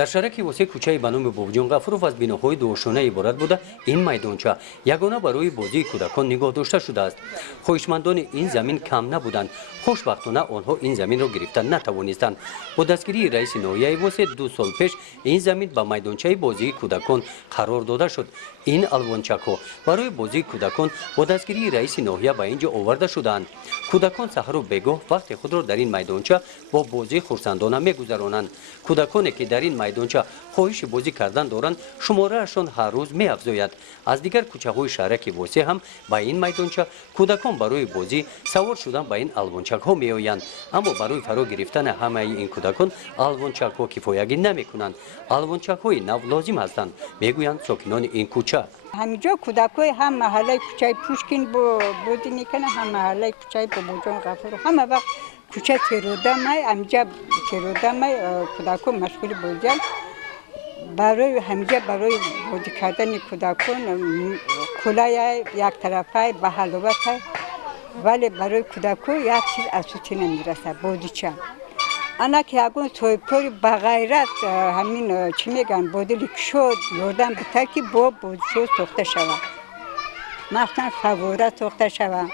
дар шараки восеъ кӯчаи ба номи бобуҷон ғафуров аз биноҳои дуошона иборат буда ин майдонча ягона барои бозии кӯдакон нигоҳ дошта шудааст. хоҳишмандони ин замин кам набуданд. хушбахтона онҳо ин заминро гирифта натавонистанд. бо дастгирии раиси ноҳияи восеъ 2 сол пеш ин замин ба майдончаи бозии кӯдакон қарор дода шуд. ин алвончакҳо барои бозии кӯдакон бо дастгирии раиси ноҳия ба ин ҷо оварда шудаанд. кӯдакон саҳару бегоҳ вақти худро дар ин майдонча бо бозӣ хурсандона мегузаронанд. кӯдаконе ки дар ин майдонча хоҳиши бозӣ кардан доранд шумораашон ҳар рӯз меафзояд. аз дигар кӯчаҳои шаҳраки восеъ ҳам ба ин майдонча кӯдакон барои бозӣ савор шудан ба ин алвончакҳо меоянд. аммо барои фаро гирифтани ҳамаи ин кӯдакон алвончакҳо кифоягӣ намекунанд. алвончакҳои нав лозим ҳастанд, мегӯянд сокинони ин кӯча. ҳамҷо кӯдакои ҳам маҳаллаи кӯчаи пушкин бозӣ мекунанд, ҳам маҳаллаи кӯчаи бобуҷон ғафуров. ҳама вақт кӯча теродамай амҷа теродамай кӯдакон машғули бозианд. барои ҳамҷа барои бозӣ кардани кӯдакон кӯлая яктарафай ба ҳаловатай, вале барои кӯдакон як чиз асосӣ намерасад бозича. ана ки ягон соҳибкори бағайрат ҳамин чӣ мегӯянд бо дили кушод ёрдам бита ки бо бозишо сохта шавад, махсусан фавора сохта шавад,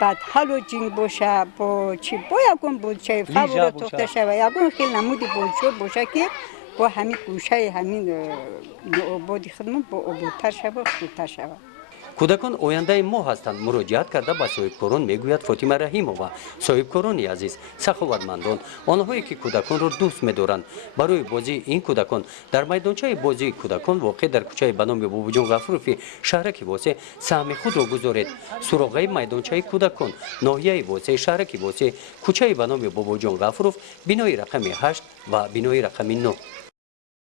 баъд ҳалоҷин боша, бо чӣ бо ягон бозичаи фавора сохта шавад, ягон хел намуди бозишо боша ки бо ҳамин гӯшаи ҳамин ноободи худмон бо ободтар шавад, хурдтар шавад. кӯдакон ояндаи мо ҳастанд. муроҷиат карда ба соҳибкорон мегӯяд фотима раҳимова. соҳибкорони азиз, саховатмандон, онҳое ки кӯдаконро дӯст медоранд, барои бозии ин кӯдакон дар майдончаи бозии кӯдакон воқеъ дар кӯчаи ба номи бобуҷон ғафурови шаҳраки восеъ саҳми худро гузоред. суроғаи майдончаи кӯдакон, ноҳияи восеъ, шаҳраки восеъ, кӯчаи ба номи бобуҷон ғафуров, бинои рақами 8 ва бинои рақами 9.